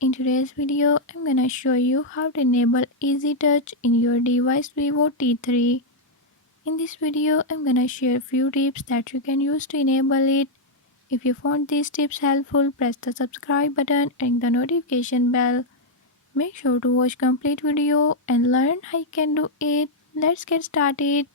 In today's video, I'm gonna show you how to enable Easy Touch in your device Vivo T3. In this video, I'm gonna share few tips that you can use to enable it. If you found these tips helpful, press the subscribe button and the notification bell. Make sure to watch complete video and learn how you can do it. Let's get started.